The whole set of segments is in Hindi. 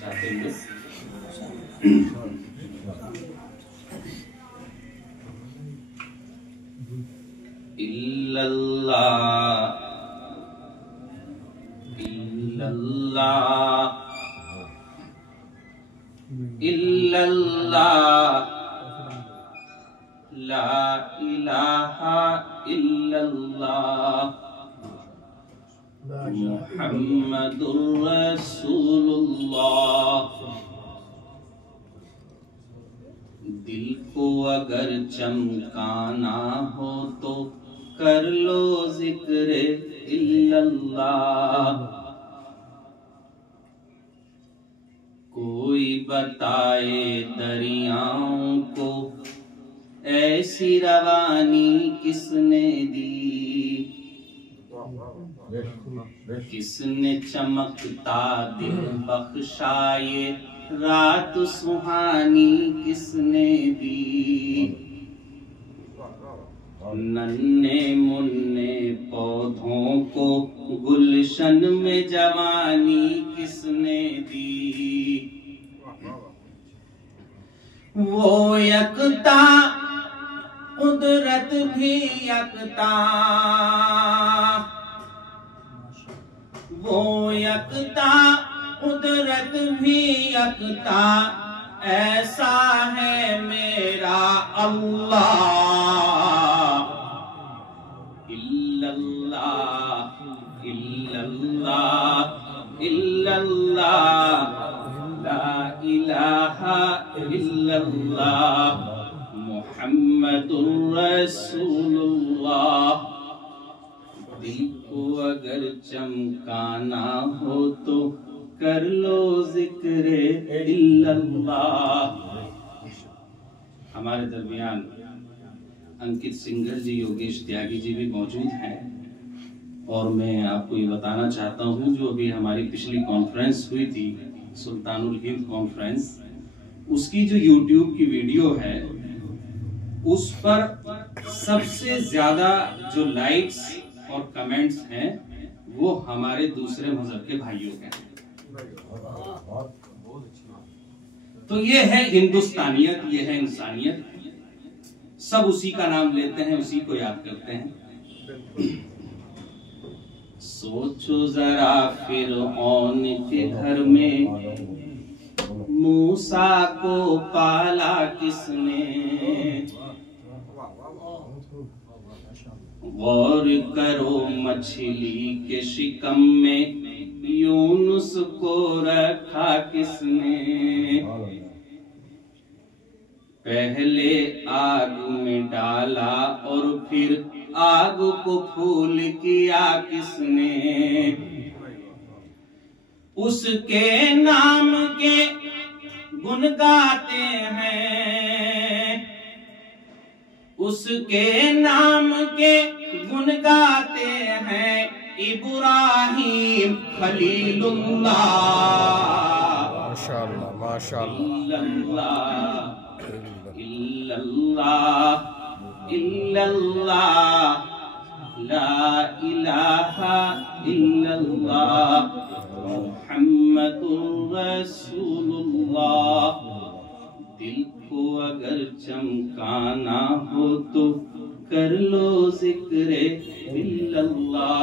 चाहते हैं। इल्लल्लाह इल्लल्लाह इल्लल्लाह ला इलाहा इल्लल्लाह मुहम्मदुर रसूलुल्लाह। दिल को अगर चमकाना हो तो कर लो जिक्र इल्लल्लाह। कोई बताए दरियाओं को ऐसी रवानी किसने दी, किसने चमकता दिन बख्शाए रात सुहानी किसने दी। नन्हे मुन्ने पौधों को गुलशन में जवानी किसने दी। वो यकता कुदरत भी यकता, वो यकता कुदरत भी यकता, ऐसा है मेरा अल्लाह। इल्लल्लाह इल्लल्लाह इल्लल्लाह ला इलाहा इल्लल्लाह मुहम्मदुर रसूलुल्लाह। दिल को अगर चमकाना हो तो कर लो जिक्र इल्लल्लाह। हमारे दरमियान अंकित सिंगर जी, योगेश त्यागी जी भी मौजूद हैं और मैं आपको ये बताना चाहता हूँ, जो अभी हमारी पिछली कॉन्फ्रेंस हुई थी सुल्तानुल हिंद कॉन्फ्रेंस, उसकी जो यूट्यूब की वीडियो है उस पर सबसे ज्यादा जो लाइक्स और कमेंट्स हैं वो हमारे दूसरे मजहब के भाइयों के हैं। तो ये है हिंदुस्तानियत, ये है इंसानियत। सब उसी का नाम लेते हैं, उसी को याद करते हैं। सोचो जरा फिरऔन के घर में मूसा को पाला किसने। गौर करो मछली के शिकम में यूनुस को रखा किसने। पहले आग में डाला और फिर आग को फूल किया किसने। उसके नाम के गुण गाते हैं, उसके नाम के गुण गाते हैं इब्राहिम खलीलुल्लाह। माशाअल्लाह माशाअल्लाह। इल्लल्लाह इल्लल्लाह ला इलाहा इल्लल्लाह मुहम्मदुर रसूलुल्लाह। दिल को अगर चमकाना हो तो कर लो जिक्र इल्लल्लाह।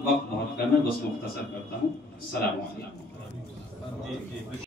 वक्त बहुत कम है, बस मुख्तसर करता हूँ। अस्सलाम वालेकुम।